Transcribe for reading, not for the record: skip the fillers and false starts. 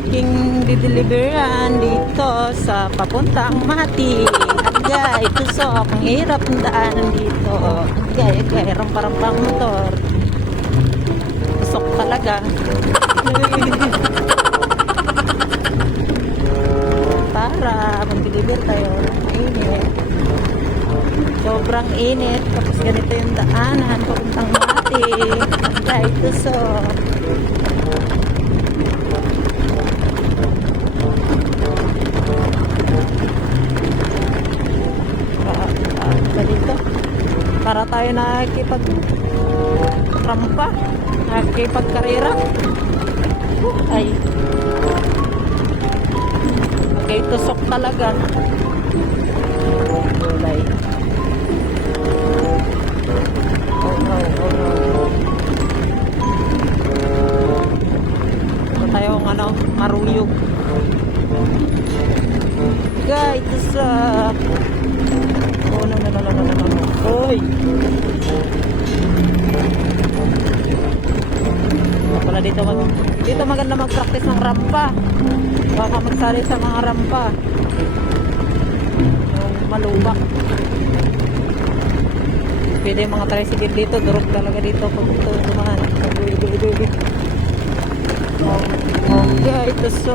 aking dideliveran dito sa papuntang Mati. Agay, tusok. Ang hirap ng daanan dito. Agay, rampa-rampang motor. Tusok talaga. Para mag-deliver tayo. Init. Sobrang init. Tapos ganito yung daanan papuntang Mati. Agay, tusok. Dito para tayo nakikipag-rampa, nakikipag-karera. Ay, okay, tusok talaga. Gulay. Oh no, oh no. Ito tayong maruyog. Guys, tusok. Oh, no. Hoy! Wala dito maganda mag-practice ng rampa. Baka magsali sa mga rampa. Yung malubak. Pwede yung mga tricycle dito. Durog talaga dito pag dumaan. Okay, ito so.